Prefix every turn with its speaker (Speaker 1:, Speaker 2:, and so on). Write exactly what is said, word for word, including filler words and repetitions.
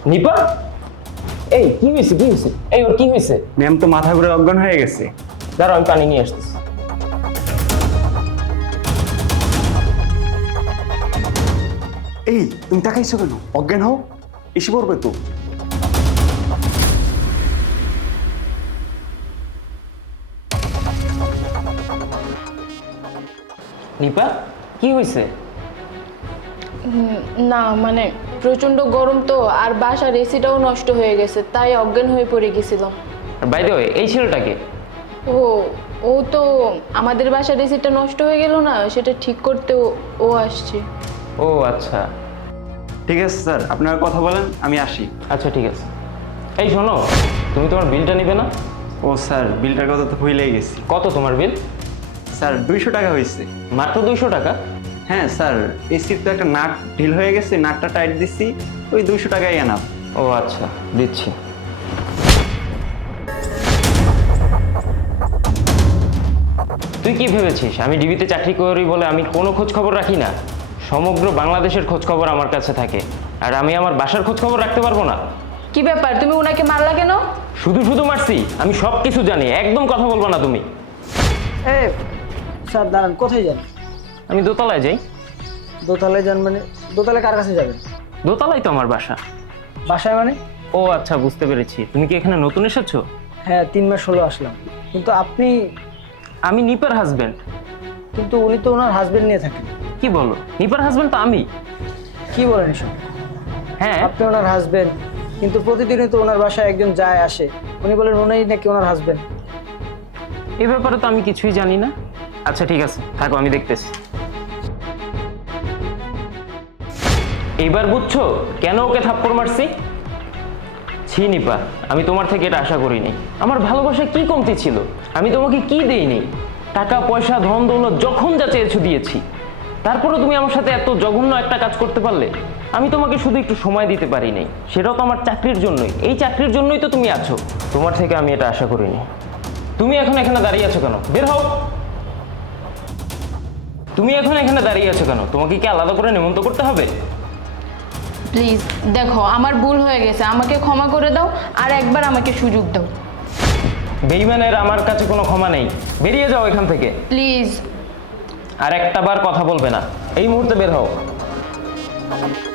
Speaker 1: নিপা, এই কি হয়েছে কি হয়েছে এই ওর কি হয়েছে?
Speaker 2: ম্যাম তো মাথা ঘুরে অজ্ঞান হয়ে গেছে।
Speaker 1: দাঁড়াও আমি পানি নিয়ে আসতেছি।
Speaker 2: এই তুমি তাকাইছো কেন? অজ্ঞান হও, এসে পড়বে তো।
Speaker 1: নিপা কি হয়েছে?
Speaker 3: না মানে প্রচন্ড গরম তো, আর বাসার এসিটাও নষ্ট হয়ে গেছে, তাই অজ্ঞান হয়ে পড়ে গেছিলাম।
Speaker 1: বাই দ্য ওয়ে, এই ছেলেটাকে?
Speaker 3: ও ও তো আমাদের বাসার এসিটা নষ্ট হয়ে গেল না, সেটা ঠিক করতে ও- ও আসছে।
Speaker 1: ও আচ্ছা
Speaker 2: ঠিক আছে স্যার, আপনারা কথা বলেন, আমি আসি।
Speaker 1: আচ্ছা ঠিক আছে। এই শোনো, তুমি তোমার বিলটা নিবে না?
Speaker 2: ও স্যার, বিলটার কথা তো ভুলেই গেছি।
Speaker 1: কত তোমার বিল?
Speaker 2: স্যার দুইশো টাকা হয়েছে।
Speaker 1: মাত্র দুইশো টাকা?
Speaker 2: হ্যাঁ স্যার, এসির তো একটা নাট ঢিল হয়ে গেছে, নাটটা টাইট দিচ্ছি, ওই দুইশো টাকাই এনাফ।
Speaker 1: ও আচ্ছা, দিচ্ছি। তুই কি ভেবেছিস আমি ডিবিতে চাকরি করি বলে আমি কোনো খোঁজ খবর রাখি না? সমগ্র বাংলাদেশের খোঁজ খবর আমার কাছে থাকে, আর আমি আমার বাসার খোঁজ খবর রাখতে পারবো না?
Speaker 3: কি ব্যাপার, তুমি ওনাকে মারলা কেন?
Speaker 1: শুধু শুধু মারছি? আমি সব কিছু জানি, একদম কথা বলবো না তুমি।
Speaker 4: এ স্যার দাঁড়ান, কোথায় যান?
Speaker 1: আমি দোতলায় যাই।
Speaker 4: দোতলায় যান মানে? দোতলায় কার কাছে যাবেন?
Speaker 1: দোতলায় তো আমার বাসা।
Speaker 4: বাসায় মানে?
Speaker 1: ও আচ্ছা, বুঝতে পেরেছি। তুমি কি এখানে নতুন এসেছো?
Speaker 4: হ্যাঁ, তিন মাস হলো আসলাম। কিন্তু আপনি?
Speaker 1: আমি নিপার হাজবেন্ড।
Speaker 4: কিন্তু উনি তো ওনার হাজবেন্ড নিয়ে থাকেন।
Speaker 1: কি বলো? নিপার হাজবেন্ড তো আমি।
Speaker 4: কি বলেন এসব?
Speaker 1: হ্যাঁ,
Speaker 4: আপনি ওনার হাজবেন্ড, কিন্তু প্রতিদিনই তো ওনার বাসায় একজন যায় আসে, উনি বলেন উনিই নাকি ওনার হাজবেন্ড।
Speaker 1: এ ব্যাপারে তো আমি কিছুই জানি না। আচ্ছা ঠিক আছে, থাকো, আমি দেখতেছি। এইবার বুঝছো কেন ওকে থাপ্পড় মারছি? ছি নিপা, আমি তোমার থেকে এটা আশা করিনি। আমার ভালোবাসায় কি কমতি ছিল? আমি তোমাকে কি দেইনি? টাকা পয়সা ধন দৌলত যখন যা চেয়েছো দিয়েছি। তারপরে তুমি আমার সাথে এত জঘন্য একটা কাজ করতে পারলে? আমি তোমাকে শুধু একটু সময় দিতে পারি নাই, সেটাও তো আমার চাকরির জন্যই। এই চাকরির জন্যই তো তুমি আছো। তোমার থেকে আমি এটা আশা করিনি। তুমি এখন এখানে দাঁড়িয়ে আছো কেন? বের হও। তুমি এখন এখানে দাঁড়িয়ে আছো কেন? তোমাকে কি আলাদা করে নিমন্ত্রণ করতে হবে?
Speaker 3: প্লিজ দেখো, আমার ভুল হয়ে গেছে, আমাকে ক্ষমা করে দাও, আর একবার আমাকে সুযোগ দাও
Speaker 1: বেঈমানের আমার কাছে কোনো ক্ষমা নেই। বেরিয়ে যাও এখান থেকে।
Speaker 3: প্লিজ।
Speaker 1: আর একটা বার কথা বলবে না। এই মুহূর্তে বের হও।